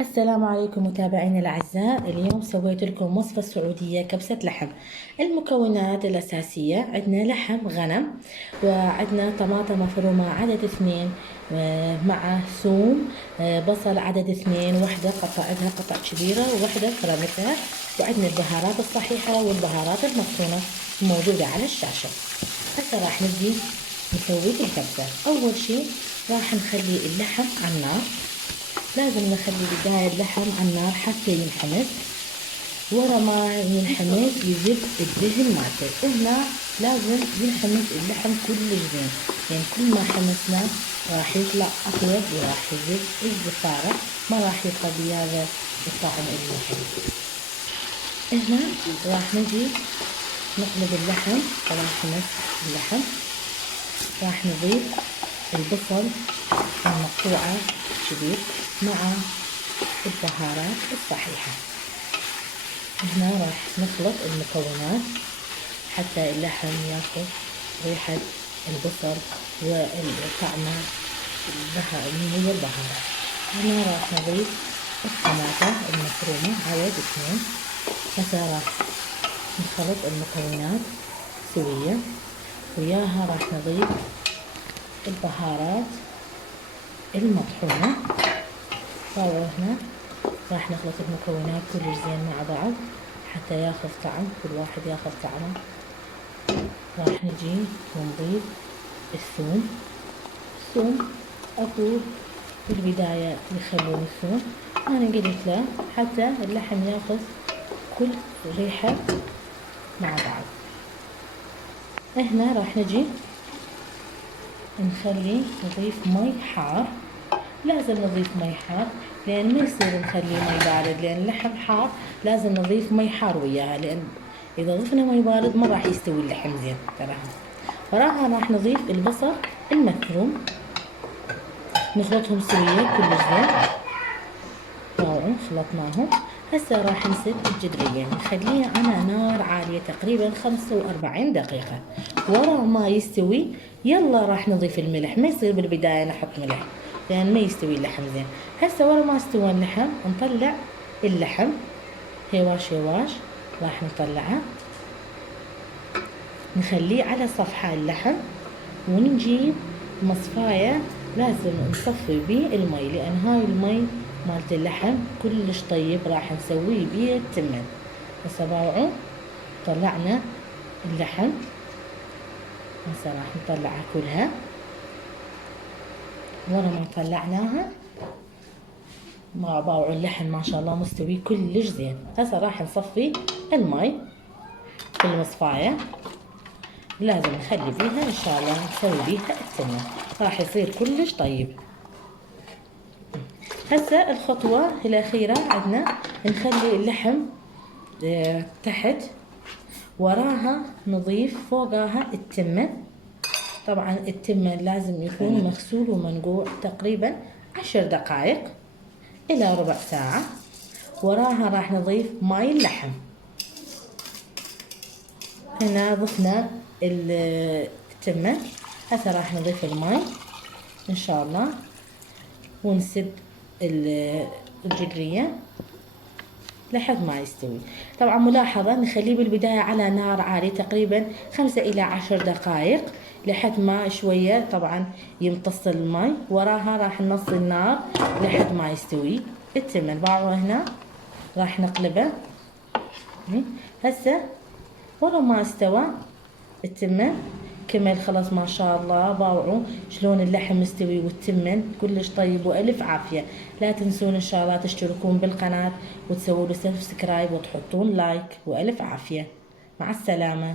السلام عليكم متابعينا الأعزاء. اليوم سويت لكم وصفة سعودية كبسة لحم. المكونات الأساسية عندنا لحم غنم، وعندنا طماطم مفرومة عدد 2، مع ثوم، بصل عدد 2، وحدة قطعتها قطع كبيرة ووحدة فرمتها، وعندنا البهارات الصحيحة والبهارات المفرومة موجودة على الشاشة. هسه راح نبدي نسوي الكبسة. أول شي راح نخلي اللحم على النار. لازم نخلي بداية اللحم على النار حتى ينحمس. ورا ما ينحمس يذب الدهن مالته. هنا لازم ينحمس اللحم كلش زين، يعني كل ما حمسناه راح يطلع أطيب وراح يذب الزفارة، ما راح يبقى بهذا الطعم الحلو. هنا راح نجي نقلب اللحم. طبعا حمس اللحم. راح نضيف البصل المقطوعة كبير مع البهارات الصحيحة. هنا راح نخلط المكونات حتى اللحم ياخذ ريحة البصل وطعمه البهارات. هنا راح نضيف الطماطم المفرومة عدد 2. هسه راح نخلط المكونات سوية، وياها راح نضيف البهارات المطحونة. هنا راح نخلط المكونات كلش زين مع بعض حتى ياخذ طعم، كل واحد ياخذ طعمه. راح نجي ونضيف الثوم. اكو بالبداية يخلون الثوم، انا قلت له حتى اللحم ياخذ كل ريحة مع بعض. هنا راح نجي نخلي نضيف مي حار. لازم نضيف مي حار، لان ما يصير نخلي مي بارد، لان اللحم حار لازم نضيف مي حار وياها، لان اذا ضفنا مي بارد ما راح يستوي اللحم زين تراها. وراها راح نضيف البصل المفروم، نخلطهم سوية كلش زين. خلطناهم. هسه راح نسد الجدرية، نخليه على نار عالية تقريبا 45 دقيقة. ورا ما يستوي يلا راح نضيف الملح. ما يصير بالبداية نحط ملح لأن ما يستوي اللحم زين. هسه ورا ما استوى اللحم نطلع اللحم هواش راح نطلعه، نخليه على صفحة اللحم، ونجيب مصفاية لازم نصفي بيه المي، لأن هاي المي مالت اللحم كلش طيب راح نسويه بيه التمن. هسه باوعوا طلعنا اللحم. هسه راح نطلعها كلها. ورا ما طلعناها ما باوعوا اللحم ما شاء الله مستوي كلش زين. هسه راح نصفي المي في المصفاية، لازم نخلي بيها ان شاء الله نسوي بيها التمن، راح يصير كلش طيب. هسه الخطوة الأخيرة عندنا نخلي اللحم تحت، وراها نضيف فوقها التمن. طبعا التمن لازم يكون مغسول ومنقوع تقريبا 10 دقائق إلى ربع ساعة. وراها راح نضيف ماي اللحم. هنا ضفنا التمن. هسه راح نضيف الماي إن شاء الله ونسد الجدرية لحد ما يستوي. طبعا ملاحظة نخليه بالبداية على نار عالية تقريبا 5 إلى 10 دقائق لحد ما شوية طبعا يمتص الماء. وراها راح ننص النار لحد ما يستوي التمن. باعوا هنا راح نقلبه. هسه ورا ما استوى التمن كمل خلاص ما شاء الله. باوعوا شلون اللحم مستوي والتمن كلش طيب، والف عافيه. لا تنسون ان شاء الله تشتركون بالقناه وتسووا له سبسكرايب وتحطون لايك، والف عافيه. مع السلامه.